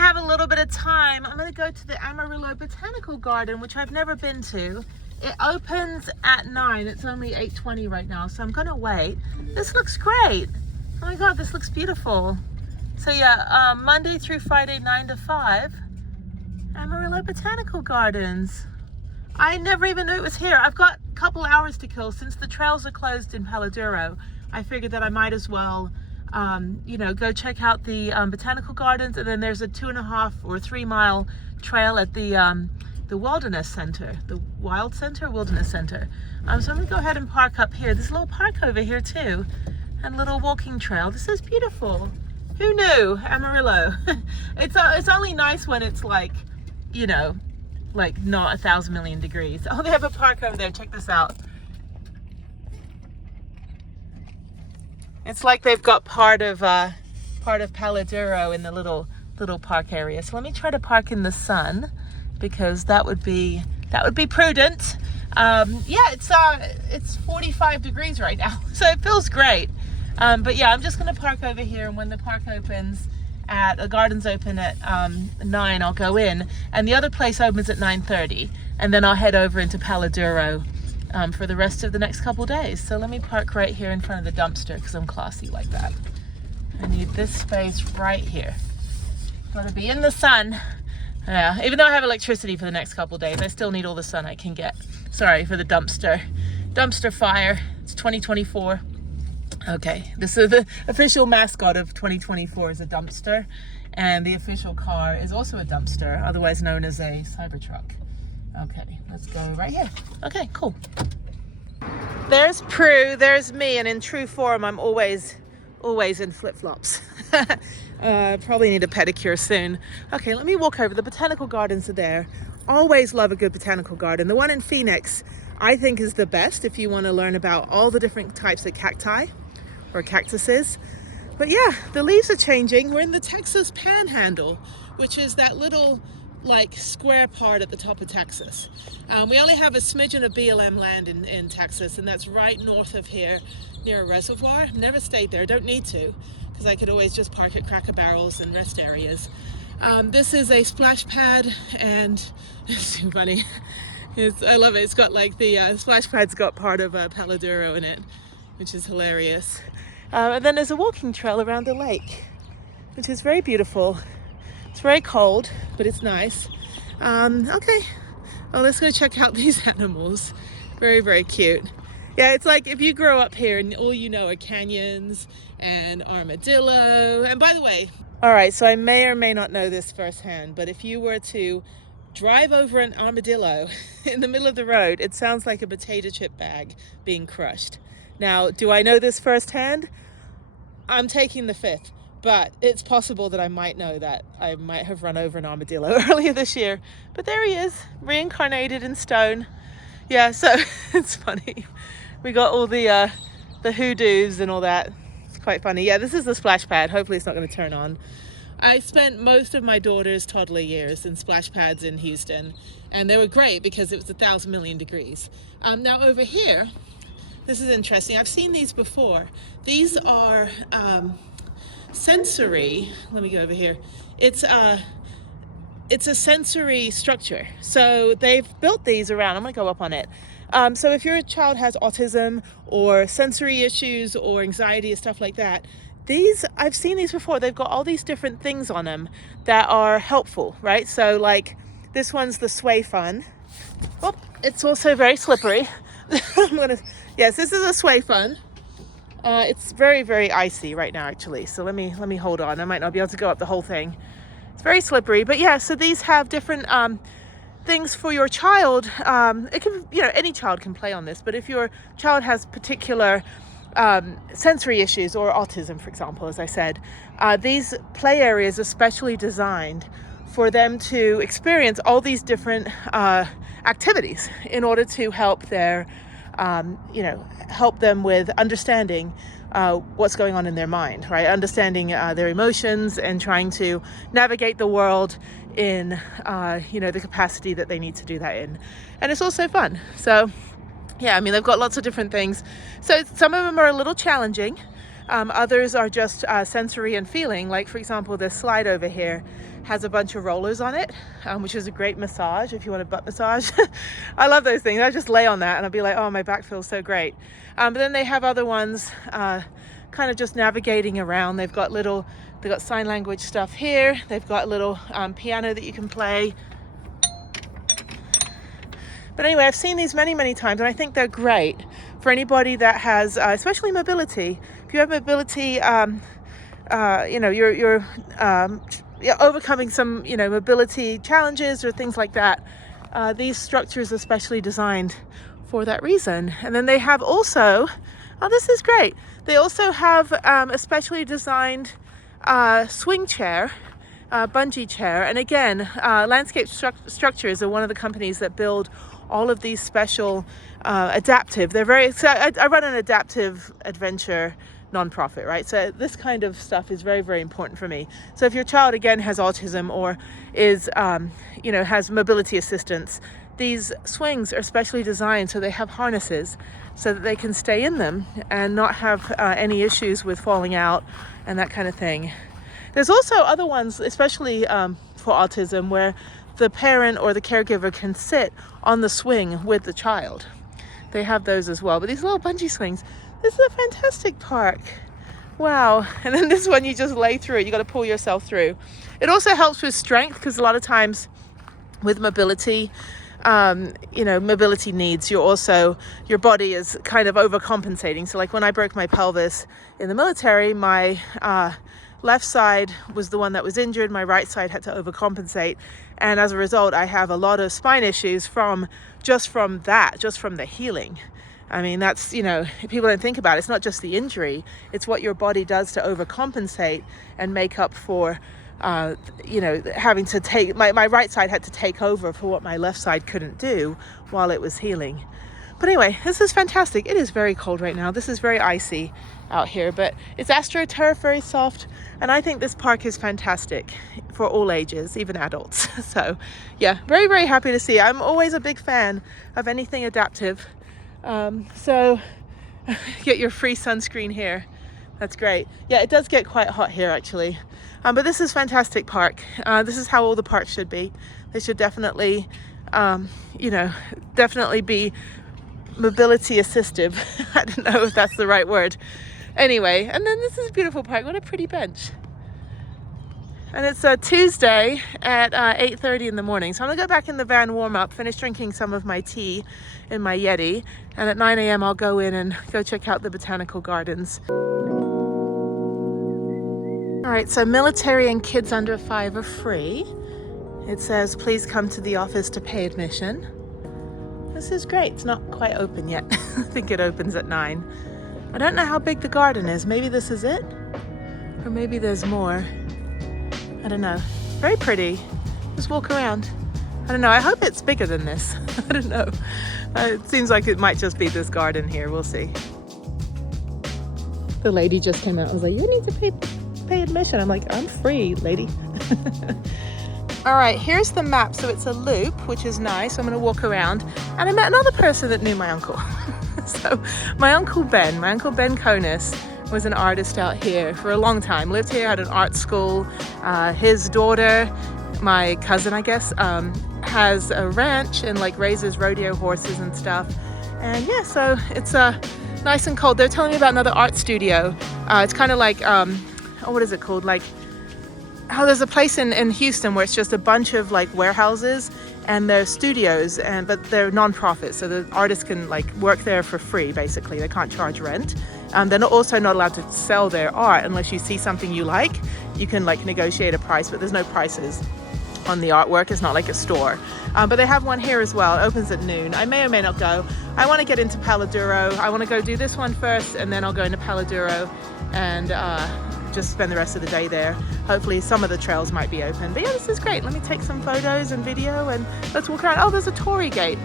have a little bit of time, I'm going to go to the Amarillo Botanical Garden, which I've never been to. It opens at 9. It's only 8:20 right now, so I'm going to wait. This looks great. Oh my God, this looks beautiful. So yeah, Monday through Friday, 9 to 5, Amarillo Botanical Gardens. I never even knew it was here. I've got a couple hours to kill since the trails are closed in Palo Duro. I figured that I might as well, you know, go check out the Botanical Gardens, and then there's a 2.5 or 3 mile trail at the Wilderness Center, the Wild Center, Wilderness Center. So I'm gonna go ahead and park up here. There's a little park over here too, and a little walking trail. This is beautiful. Who knew? Amarillo. It's only nice when it's like, you know, like not 1,000 million degrees. Oh, they have a park over there. Check this out. It's like they've got part of Palo Duro in the little park area. So let me try to park in the sun, because that would be prudent. Yeah, it's 45 degrees right now, so it feels great. But yeah, I'm just gonna park over here, and when the park opens the gardens open at 9, I'll go in, and the other place opens at 9:30, and then I'll head over into Palo Duro for the rest of the next couple days. So let me park right here in front of the dumpster, because I'm classy like that. I need this space right here. Gotta be in the sun. Yeah, even though I have electricity for the next couple days, I still need all the sun I can get. Sorry for the dumpster fire. It's 2024. Okay, this is the official mascot of 2024 is a dumpster, and the official car is also a dumpster, otherwise known as a Cybertruck. Okay, let's go right here. Okay, cool. There's Prue, there's me, and in true form, I'm always in flip-flops. Probably need a pedicure soon. Okay, let me walk over. The botanical gardens are there. Always love a good botanical garden. The one in Phoenix, I think, is the best if you want to learn about all the different types of cacti or cactuses. But yeah, the leaves are changing. We're in the Texas Panhandle, which is that little like square part at the top of Texas. We only have a smidgen of BLM land in Texas, and that's right north of here near a reservoir. Never stayed there, don't need to, because I could always just park at Cracker Barrels and rest areas. This is a splash pad, and it's too funny. I love it. It's got like the splash pad's got part of Palo Duro in it, which is hilarious. And then there's a walking trail around the lake, which is very beautiful. It's very cold, but it's nice. Okay, well, let's go check out these animals. Very, very cute. Yeah, it's like if you grow up here and all you know are canyons and armadillo. And by the way, all right, so I may or may not know this firsthand, but if you were to drive over an armadillo in the middle of the road, it sounds like a potato chip bag being crushed. Now, do I know this firsthand? I'm taking the fifth, but it's possible that I might know that. I might have run over an armadillo earlier this year, but there he is, reincarnated in stone. Yeah, so it's funny. We got all the hoodoos and all that. It's quite funny. Yeah, this is the splash pad. Hopefully it's not going to turn on. I spent most of my daughter's toddler years in splash pads in Houston, and they were great because it was 1,000 million degrees. Now over here, this is interesting. I've seen these before. These are sensory. Let me go over here. It's a sensory structure. So they've built these around. I'm gonna go up on it. So if your child has autism or sensory issues or anxiety and stuff like that, I've seen these before. They've got all these different things on them that are helpful, right? So like this one's the Sway Fun. Oh, it's also very slippery. Yes, this is a Sway Fun. It's very, very icy right now, actually. So let me hold on. I might not be able to go up the whole thing. It's very slippery, but yeah, so these have different things for your child. It can, any child can play on this, but if your child has particular sensory issues or autism, for example, as I said, these play areas are specially designed for them to experience all these different activities in order to help help them with understanding what's going on in their mind, right? Understanding their emotions and trying to navigate the world in, the capacity that they need to do that in. And it's also fun. So yeah, I mean, they've got lots of different things. So some of them are a little challenging. Others are just sensory and feeling. Like for example, this slide over here has a bunch of rollers on it, which is a great massage if you want a butt massage. I love those things. I just lay on that and I'll be like, oh, my back feels so great. But then they have other ones kind of just navigating around. They've got sign language stuff here. They've got a little piano that you can play. But anyway, I've seen these many, many times, and I think they're great for anybody that has, especially mobility. If you have mobility, you're overcoming some, mobility challenges or things like that. These structures are specially designed for that reason. And then they have also, oh, this is great. They also have a specially designed swing chair, bungee chair. And again, Landscape Structures are one of the companies that build all of these special adaptive. I run an adaptive adventure nonprofit, right? So this kind of stuff is very, very important for me. So if your child again has autism or is, has mobility assistance, these swings are specially designed so they have harnesses so that they can stay in them and not have any issues with falling out and that kind of thing. There's also other ones, especially for autism, where the parent or the caregiver can sit on the swing with the child. They have those as well. But these little bungee swings, this is a fantastic park. Wow. And then this one, you just lay through it. You got to pull yourself through. It also helps with strength, because a lot of times with mobility, mobility needs, your body is kind of overcompensating. So like when I broke my pelvis in the military, my left side was the one that was injured. My right side had to overcompensate. And as a result, I have a lot of spine issues from the healing. I mean, that's, people don't think about it. It's not just the injury. It's what your body does to overcompensate and make up for, having to take, my right side had to take over for what my left side couldn't do while it was healing. But anyway, this is fantastic. It is very cold right now. This is very icy out here, but it's AstroTurf, very soft. And I think this park is fantastic for all ages, even adults. So yeah, very, very happy to see. I'm always a big fan of anything adaptive. So get your free sunscreen here. That's great. Yeah, it does get quite hot here actually. But this is fantastic park. This is how all the parks should be. They should definitely, definitely be mobility assistive. I don't know if that's the right word. Anyway, and then this is a beautiful park. What a pretty bench. And it's a Tuesday at 8:30 in the morning. So I'm gonna go back in the van, warm up, finish drinking some of my tea in my Yeti. And at 9 a.m. I'll go in and go check out the botanical gardens. All right, so military and kids under 5 are free. It says, please come to the office to pay admission. This is great. It's not quite open yet. I think it opens at 9. I don't know how big the garden is. Maybe this is it? Or maybe there's more. I don't know. Very pretty. Just walk around. I don't know. I hope it's bigger than this. I don't know. It seems like it might just be this garden here. We'll see. The lady just came out and was like, you need to pay admission. I'm like, I'm free, lady. All right, here's the map. So it's a loop, which is nice. I'm going to walk around. And I met another person that knew my uncle. So my Uncle Ben Conis was an artist out here for a long time. Lived here, had an art school. His daughter, my cousin, I guess, has a ranch and like raises rodeo horses and stuff. And yeah, so it's nice and cold. They're telling me about another art studio. It's kind of like, what is it called? Like, there's a place in Houston where it's just a bunch of like warehouses and they're studios, but they're non-profit, so the artists can like work there for free. Basically, they can't charge rent. They're also not allowed to sell their art unless you see something you like. You can like negotiate a price, but there's no prices on the artwork. It's not like a store. But they have one here as well. It opens at noon. I may or may not go. I want to get into Palo Duro. I want to go do this one first, and then I'll go into Palo Duro and just spend the rest of the day there. Hopefully some of the trails might be open. But yeah, this is great. Let me take some photos and video and let's walk around. Oh, there's a torii gate.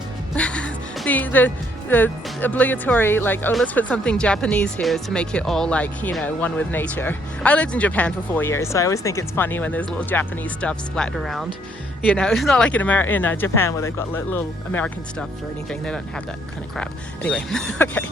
the obligatory, like, oh, let's put something Japanese here to make it all like, one with nature. I lived in Japan for 4 years, so I always think it's funny when there's little Japanese stuff splattered around. It's not like in Japan where they've got little American stuff or anything. They don't have that kind of crap. Anyway, okay.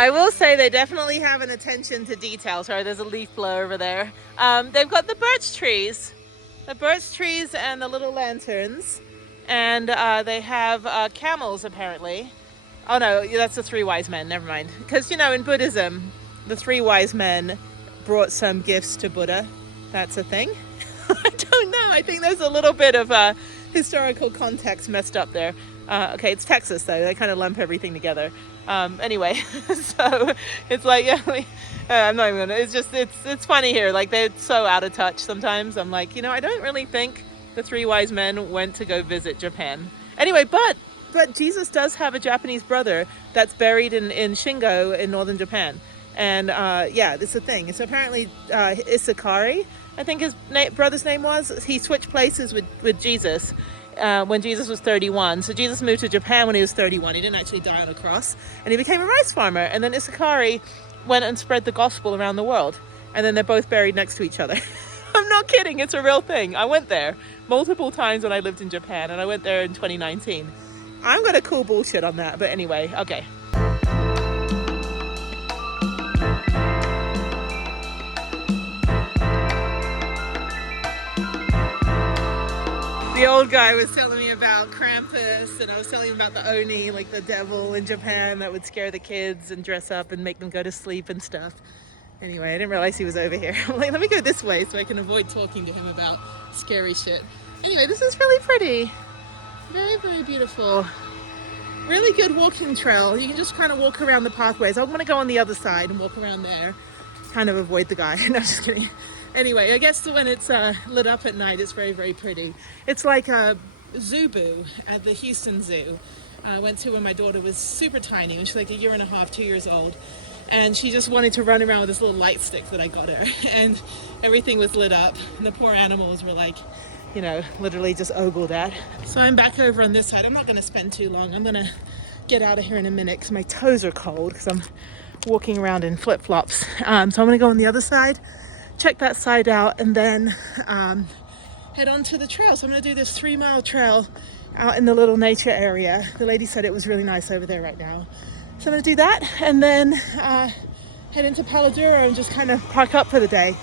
I will say they definitely have an attention to detail. Sorry, there's a leaf blower over there. They've got the birch trees and the little lanterns, and they have camels apparently. Oh no, that's the three wise men, never mind. Because, you know, in Buddhism, the three wise men brought some gifts to Buddha. That's a thing. I don't know, I think there's a little bit of historical context messed up there. Okay, it's Texas though, they kind of lump everything together. Anyway, so it's like, yeah, I'm not even gonna, it's funny here, like they're so out of touch sometimes. I'm like, you know, I don't really think the three wise men went to go visit Japan. Anyway, but Jesus does have a Japanese brother that's buried in Shingo in northern Japan. And yeah, it's a thing. It's apparently Isakari, I think his brother's name was. He switched places with Jesus when Jesus was 31. So Jesus moved to Japan when he was 31. He didn't actually die on a cross. And he became a rice farmer. And then Isakari went and spread the gospel around the world. And then they're both buried next to each other. I'm not kidding. It's a real thing. I went there multiple times when I lived in Japan. And I went there in 2019. I'm gonna call bullshit on that. But anyway, okay. The old guy was telling me about Krampus, and I was telling him about the Oni, like the devil in Japan that would scare the kids and dress up and make them go to sleep and stuff. Anyway, I didn't realize he was over here. I'm like, let me go this way so I can avoid talking to him about scary shit. Anyway, this is really pretty. Very, very beautiful. Really good walking trail. You can just kind of walk around the pathways. I want to go on the other side and walk around there. Kind of avoid the guy. No, I'm just kidding. Anyway, I guess when it's lit up at night, it's very, very pretty. It's like a Zubu at the Houston Zoo. I went to when my daughter was super tiny, when she was like 1.5 years, 2 years old. And she just wanted to run around with this little light stick that I got her. And everything was lit up. And the poor animals were like, you know, literally just ogled at. So I'm back over on this side. I'm not going to spend too long. I'm going to get out of here in a minute because my toes are cold because I'm walking around in flip-flops. So I'm going to go on the other side, check that side out, and then head on to the trail. So I'm going to do this 3-mile trail out in the little nature area. The lady said it was really nice over there right now. So I'm going to do that and then head into Palo Duro and just kind of park up for the day.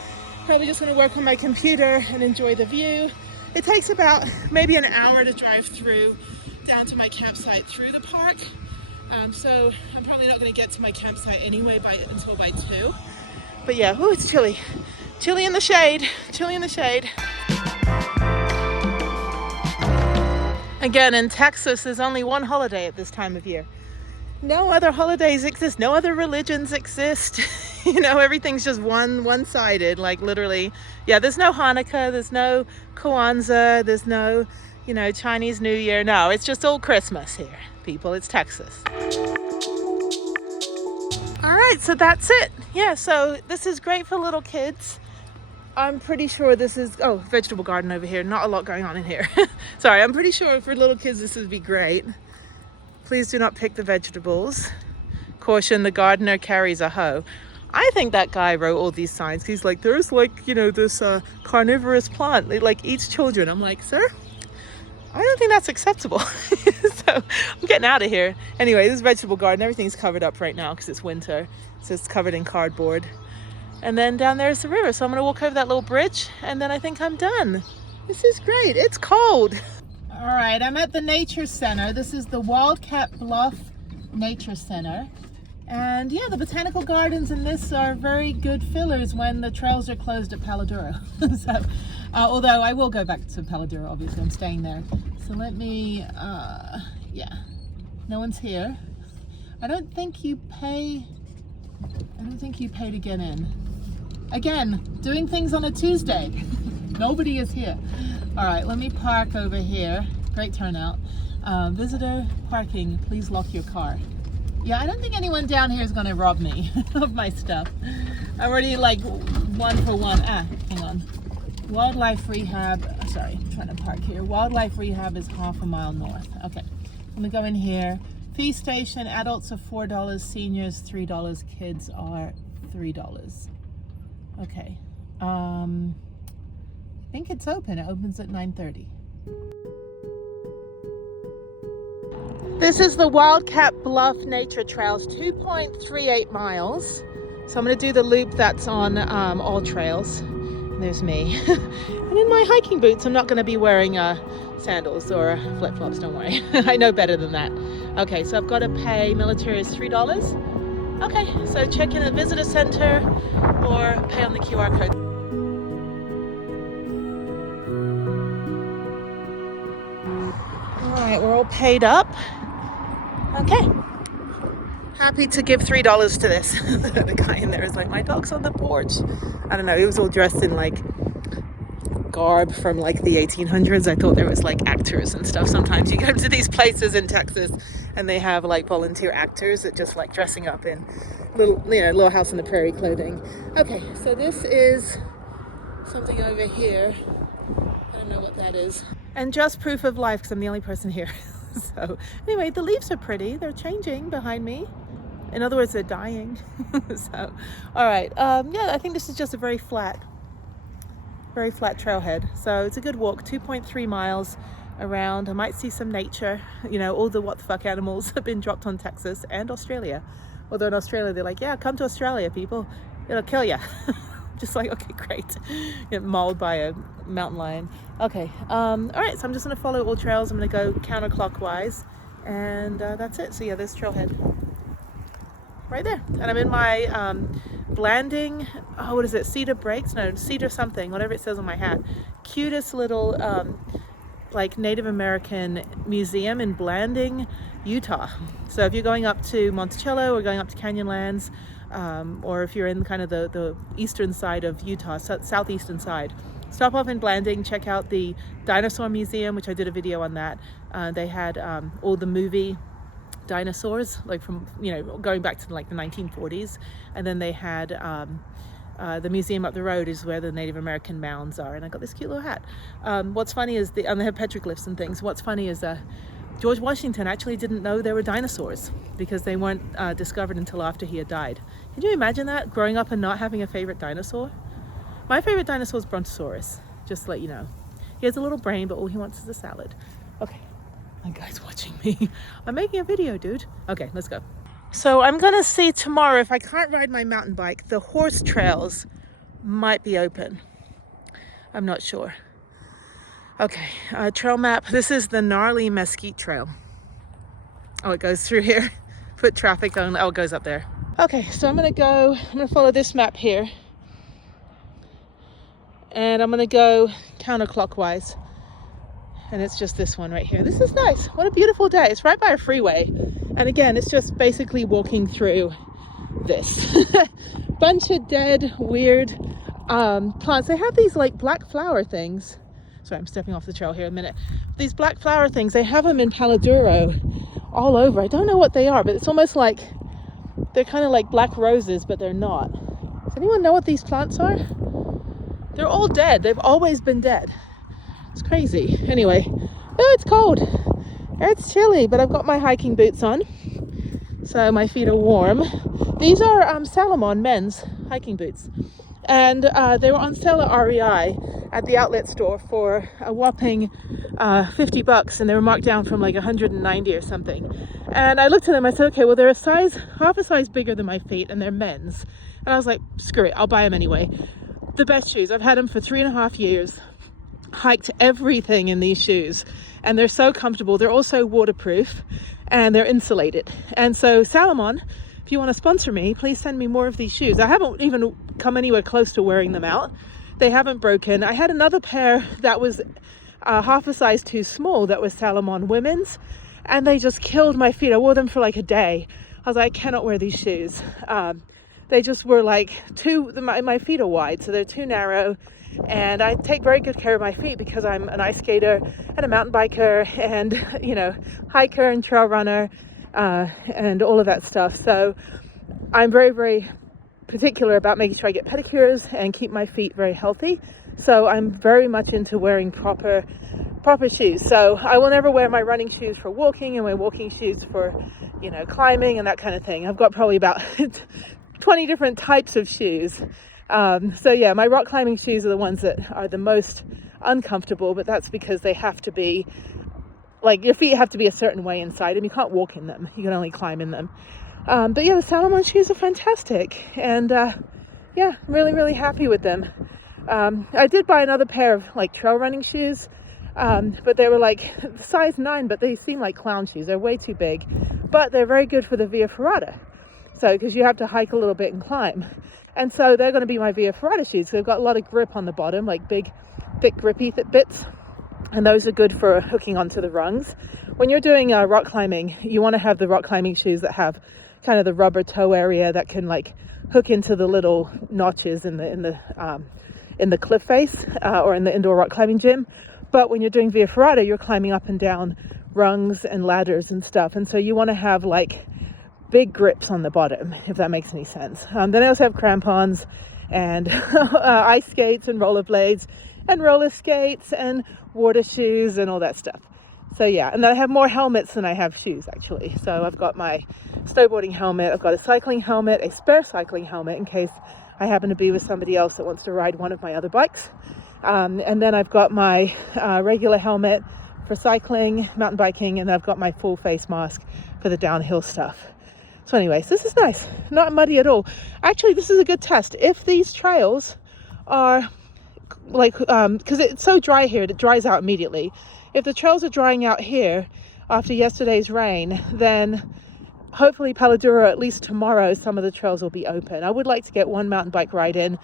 Probably just going to work on my computer and enjoy the view. It takes about maybe an hour to drive through down to my campsite through the park. So I'm probably not going to get to my campsite anyway until by 2. But yeah, ooh, it's chilly. Chilly in the shade. Chilly in the shade. Again, in Texas, there's only one holiday at this time of year. No other holidays exist. No other religions exist. You know, everything's just one-sided, like literally. Yeah, there's no Hanukkah, there's no Kwanzaa, there's no, you know, Chinese New Year. No, it's just all Christmas here, people. It's Texas. All right, so that's it. Yeah, so this is great for little kids. I'm pretty sure this is, oh, vegetable garden over here. Not a lot going on in here. Sorry, I'm pretty sure for little kids this would be great. Please do not pick the vegetables. Caution, the gardener carries a hoe. I think that guy wrote all these signs. He's like, there's like, you know, this carnivorous plant. It like eats children. I'm like, sir, I don't think that's acceptable. So I'm getting out of here. Anyway, this vegetable garden, everything's covered up right now because it's winter. So it's covered in cardboard. And then down there's the river. So I'm going to walk over that little bridge and then I think I'm done. This is great. It's cold. All right, I'm at the Nature Center. This is the Wildcat Bluff Nature Center. And yeah, the botanical gardens in this are very good fillers when the trails are closed at Palo Duro. So, although I will go back to Palo Duro, obviously, I'm staying there. So let me, yeah, no one's here. I don't think you pay to get in. Again, doing things on a Tuesday. Nobody is here. All right, let me park over here. Great turnout. Visitor parking, please lock your car. Yeah, I don't think anyone down here is going to rob me of my stuff. I'm already like 1 for 1. Hang on. Wildlife Rehab, sorry, I'm trying to park here. Wildlife Rehab is half a mile north. Okay, I'm going to go in here. Fee station, adults are $4, seniors $3, kids are $3. Okay. I think it's open. It opens at 9:30. This is the Wildcat Bluff Nature Trails, 2.38 miles. So I'm going to do the loop that's on all trails. And there's me. And in my hiking boots, I'm not going to be wearing sandals or flip-flops, don't worry. I know better than that. Okay, so I've got to pay, military is $3. Okay, so check in at the visitor center or pay on the QR code. All right, we're all paid up. Okay. Happy to give $3 to this. The guy in there is like, my dog's on the porch. I don't know, he was all dressed in like garb from like the 1800s. I thought there was like actors and stuff. Sometimes you go to these places in Texas and they have like volunteer actors that just like dressing up in little, Little House on the Prairie clothing. Okay, so this is something over here. I don't know what that is. And just proof of life because I'm the only person here. So anyway, the leaves are pretty. They're changing behind me. In other words, they're dying. So, all right. Yeah, I think this is just a very flat trailhead. So it's a good walk, 2.3 miles around. I might see some nature. All the what the fuck animals have been dropped on Texas and Australia. Although in Australia, they're like, yeah, come to Australia, people. It'll kill you. Just like, okay, great. Get mauled by a mountain lion. Okay, all right, so I'm just gonna follow all trails. I'm gonna go counterclockwise, and that's it. So yeah, this trailhead right there. And I'm in my Blanding, what is it, Cedar Breaks? No, Cedar something, whatever it says on my hat. Cutest little like Native American museum in Blanding, Utah. So if you're going up to Monticello or going up to Canyonlands, or if you're in kind of the eastern side of Utah, southeastern side, stop off in Blanding, check out the Dinosaur Museum, which I did a video on that. They had all the movie dinosaurs, like from, going back to like the 1940s. And then they had the museum up the road is where the Native American mounds are. And I got this cute little hat. What's funny is and they have petroglyphs and things. What's funny is George Washington actually didn't know there were dinosaurs because they weren't discovered until after he had died. Can you imagine that? Growing up and not having a favorite dinosaur? My favorite dinosaur is Brontosaurus, just to let you know. He has a little brain, but all he wants is a salad. Okay, my guy's watching me. I'm making a video, dude. Okay, let's go. So I'm gonna see tomorrow, if I can't ride my mountain bike, the horse trails might be open. I'm not sure. Okay, trail map. This is the Gnarly Mesquite Trail. Oh, it goes through here. Foot traffic only. Oh, it goes up there. Okay, so I'm gonna follow this map here. And I'm gonna go counterclockwise. And it's just this one right here. This is nice. What a beautiful day. It's right by a freeway. And again, it's just basically walking through this. Bunch of dead, weird plants. They have these like black flower things. Sorry, I'm stepping off the trail here a minute. These black flower things, they have them in Palo Duro all over. I don't know what they are, but it's almost like they're kind of like black roses, but they're not. Does anyone know what these plants are? They're all dead. They've always been dead. It's crazy. Anyway, oh, it's cold. It's chilly, but I've got my hiking boots on, so my feet are warm. These are Salomon men's hiking boots. And they were on sale at REI at the outlet store for a whopping $50, and they were marked down from like 190 or something. And I looked at them, I said, okay, well, they're half a size bigger than my feet, and they're men's. And I was like, screw it, I'll buy them anyway. The best shoes. I've had them for 3.5 years. Hiked everything in these shoes, and they're so comfortable. They're also waterproof, and they're insulated. And so Salomon, if you want to sponsor me, please send me more of these shoes. I haven't even come anywhere close to wearing them out. They haven't broken. I had another pair that was half a size too small that was Salomon women's, and they just killed my feet. I wore them for like a day. I was like, I cannot wear these shoes. They just were like my feet are wide, so they're too narrow. And I take very good care of my feet because I'm an ice skater and a mountain biker and, hiker and trail runner and all of that stuff. So I'm very, very particular about making sure I get pedicures and keep my feet very healthy. So I'm very much into wearing proper shoes. So I will never wear my running shoes for walking and my walking shoes for, climbing and that kind of thing. I've got probably about 20 different types of shoes. So yeah, my rock climbing shoes are the ones that are the most uncomfortable, but that's because they have to be like your feet have to be a certain way inside them. You can't walk in them. You can only climb in them. But yeah, the Salomon shoes are fantastic. And yeah, really, really happy with them. I did buy another pair of like trail running shoes. But they were like size 9, but they seem like clown shoes. They're way too big, but they're very good for the Via Ferrata. So, because you have to hike a little bit and climb. And so they're going to be my Via Ferrata shoes. They've got a lot of grip on the bottom, like big, thick, grippy bits. And those are good for hooking onto the rungs. When you're doing rock climbing, you want to have the rock climbing shoes that have kind of the rubber toe area that can like hook into the little notches in the cliff face or in the indoor rock climbing gym. But when you're doing Via Ferrata, you're climbing up and down rungs and ladders and stuff. And so you want to have like big grips on the bottom, if that makes any sense. Then I also have crampons and ice skates and rollerblades and roller skates and water shoes and all that stuff. So yeah, and then I have more helmets than I have shoes actually. So I've got my snowboarding helmet, I've got a cycling helmet, a spare cycling helmet in case I happen to be with somebody else that wants to ride one of my other bikes. And then I've got my regular helmet for cycling, mountain biking, and then I've got my full face mask for the downhill stuff. So anyways, this is nice, not muddy at all. Actually, this is a good test. If these trails are like, because it's so dry here, it dries out immediately. If the trails are drying out here after yesterday's rain, then hopefully Paladuro, at least tomorrow, some of the trails will be open. I would like to get one mountain bike ride in.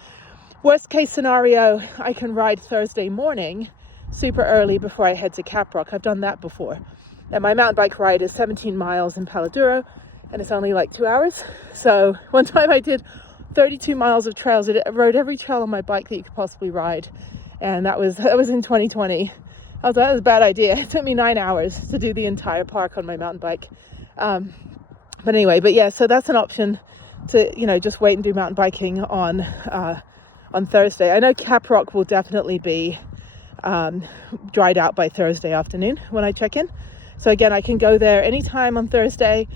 Worst case scenario, I can ride Thursday morning super early before I head to Caprock. I've done that before. And my mountain bike ride is 17 miles in Paladuro, and it's only like 2 hours. So one time I did 32 miles of trails. I rode every trail on my bike that you could possibly ride. And that was in 2020. I was like, that was a bad idea. It took me 9 hours to do the entire park on my mountain bike. But anyway, but yeah, so that's an option to, you know, just wait and do mountain biking on Thursday. I know Caprock will definitely be dried out by Thursday afternoon when I check in. So again, I can go there anytime on Thursday,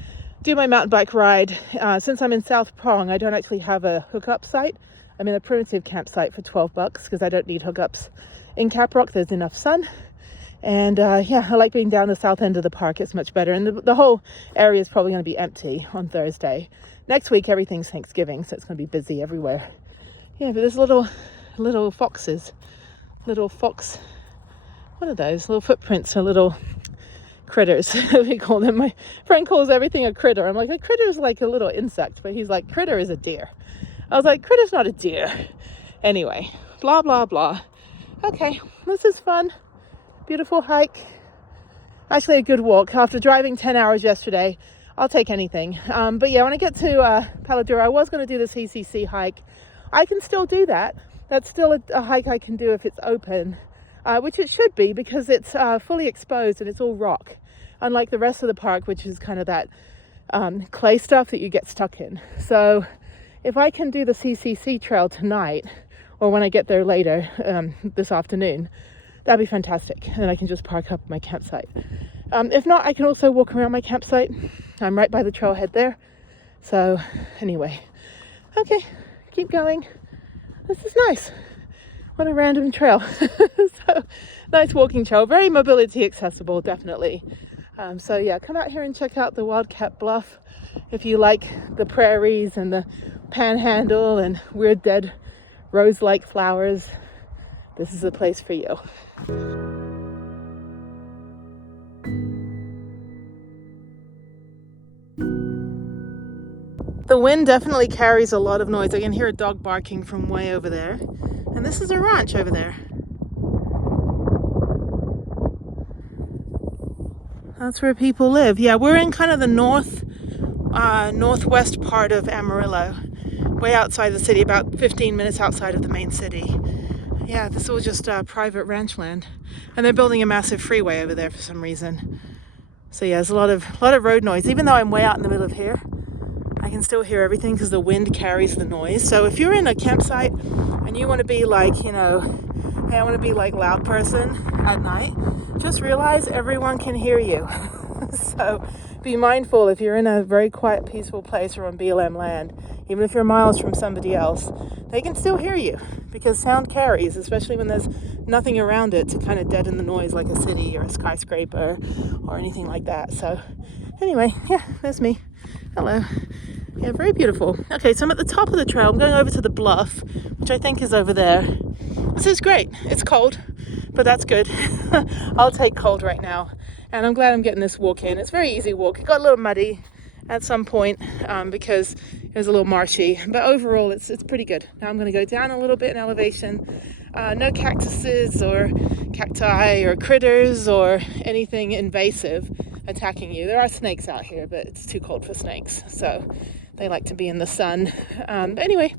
do my mountain bike ride. Since I'm in South Prong, I don't actually have a hookup site. I'm in a primitive campsite for $12 because I don't need hookups in Caprock. There's enough sun. And yeah, I like being down the south end of the park. It's much better. And the whole area is probably going to be empty on Thursday. Next week, everything's Thanksgiving, so it's going to be busy everywhere. Yeah, but there's little foxes. Little fox, what are those? Little footprints or little critters, we call them. My friend calls everything a critter. I'm like, a critter is like a little insect, but he's like, critter is a deer. I was like, critter's not a deer. Anyway, blah, blah, blah. Okay, this is fun. Beautiful hike. Actually a good walk. After driving 10 hours yesterday, I'll take anything. But yeah, when I get to Paladuro, I was going to do the CCC hike. I can still do that. That's still a hike I can do if it's open, which it should be because it's fully exposed and it's all rock. Unlike the rest of the park, which is kind of that clay stuff that you get stuck in. So if I can do the CCC trail tonight, or when I get there later this afternoon, that'd be fantastic. And I can just park up my campsite. If not, I can also walk around my campsite. I'm right by the trailhead there. So anyway, okay, keep going. This is nice. What a random trail. So nice walking trail, very mobility accessible, definitely. So yeah, come out here and check out the Wildcat Bluff if you like the prairies and the panhandle and weird dead rose-like flowers. This is a place for you. The wind definitely carries a lot of noise. I can hear a dog barking from way over there. And this is a ranch over there. That's where people live. Yeah, we're in kind of the northwest part of Amarillo, way outside the city, about 15 minutes outside of the main city. Yeah, this is all just private ranch land. And they're building a massive freeway over there for some reason. So yeah, there's a lot of road noise. Even though I'm way out in the middle of here, I can still hear everything because the wind carries the noise. So if you're in a campsite and you want to be like, you know, hey, I want to be like loud person at night, just realize everyone can hear you. So be mindful if you're in a very quiet, peaceful place or on BLM land, even if you're miles from somebody else, they can still hear you because sound carries, especially when there's nothing around it to kind of deaden the noise like a city or a skyscraper or anything like that. So anyway, yeah, there's me. Hello. Yeah, very beautiful. Okay, so I'm at the top of the trail. I'm going over to the bluff, which I think is over there. This is great. It's cold, but that's good. I'll take cold right now. And I'm glad I'm getting this walk in. It's a very easy walk. It got a little muddy at some point because it was a little marshy, but overall it's pretty good. Now I'm going to go down a little bit in elevation. No cactuses or cacti or critters or anything invasive attacking you. There are snakes out here, but it's too cold for snakes, so they like to be in the sun. But anyway,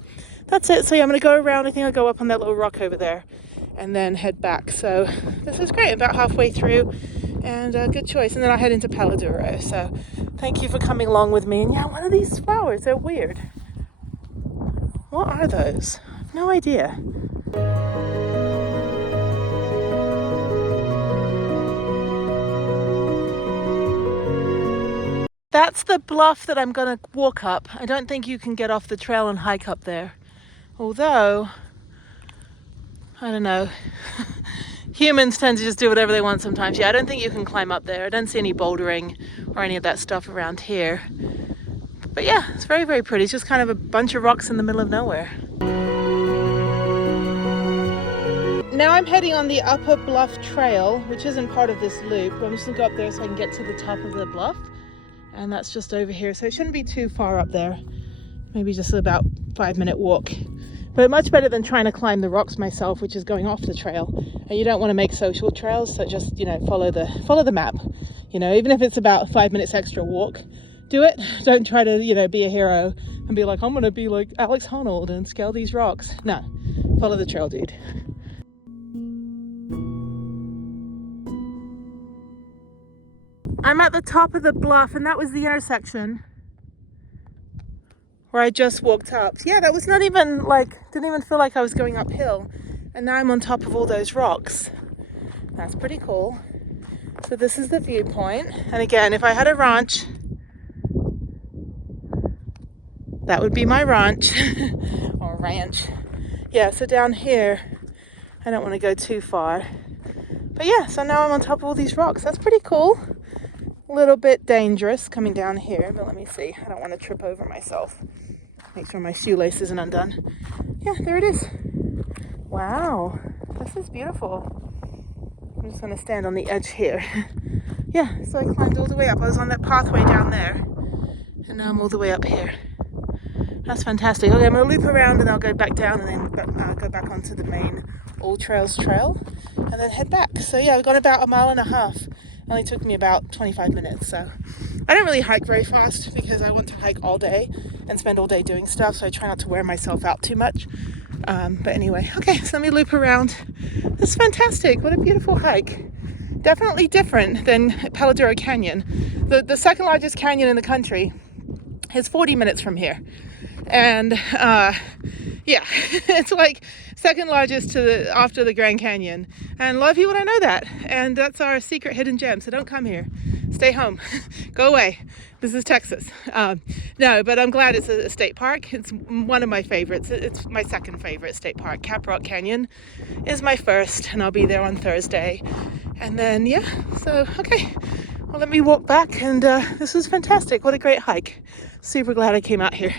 that's it. So yeah, I'm going to go around. I think I'll go up on that little rock over there and then head back. So this is great. About halfway through, and good choice. And then I'll head into Palo Duro. So thank you for coming along with me. And yeah, what are these flowers? They're weird. What are those? I have no idea. That's the bluff that I'm going to walk up. I don't think you can get off the trail and hike up there. Although, I don't know. Humans tend to just do whatever they want sometimes. Yeah, I don't think you can climb up there. I don't see any bouldering or any of that stuff around here. But yeah, it's very, very pretty. It's just kind of a bunch of rocks in the middle of nowhere. Now I'm heading on the Upper Bluff Trail, which isn't part of this loop. I'm just going to go up there so I can get to the top of the bluff. And that's just over here. So it shouldn't be too far up there. Maybe just about 5-minute walk. But much better than trying to climb the rocks myself, which is going off the trail. And you don't want to make social trails, so just, you know, follow the map. You know, even if it's about 5 minutes extra walk, do it. Don't try to, you know, be a hero and be like, I'm going to be like Alex Honnold and scale these rocks. No, follow the trail, dude. I'm at the top of the bluff, and that was the intersection where I just walked up. Yeah, that was not even like, didn't even feel like I was going uphill. And now I'm on top of all those rocks. That's pretty cool. So this is the viewpoint. And again, if I had a ranch, that would be my ranch. Or ranch. Yeah, so down here, I don't want to go too far. But yeah, so now I'm on top of all these rocks. That's pretty cool. A little bit dangerous coming down here, but let me see. I don't want to trip over myself. Make sure my shoelace isn't undone. Yeah, there it is. Wow, this is beautiful. I'm just going to stand on the edge here. Yeah, so I climbed all the way up. I was on that pathway down there, and now I'm all the way up here. That's fantastic. Okay, I'm going to loop around and I'll go back down and then go back onto the main All Trails Trail and then head back. So yeah, I've gone about 1.5 miles. It only took me about 25 minutes. So I don't really hike very fast because I want to hike all day and spend all day doing stuff. So I try not to wear myself out too much. But anyway, okay, so let me loop around. This is fantastic. What a beautiful hike. Definitely different than Palo Duro Canyon. The second largest canyon in the country is 40 minutes from here. And yeah, it's like second largest after the Grand Canyon. And a lot of people don't know that. And that's our secret hidden gem. So don't come here. Stay home. Go away. This is Texas. No, but I'm glad it's a state park. It's one of my favorites. It's my second favorite state park. Caprock Canyon is my first, and I'll be there on Thursday. And then, yeah, so, okay. Well, let me walk back, and this was fantastic. What a great hike. Super glad I came out here.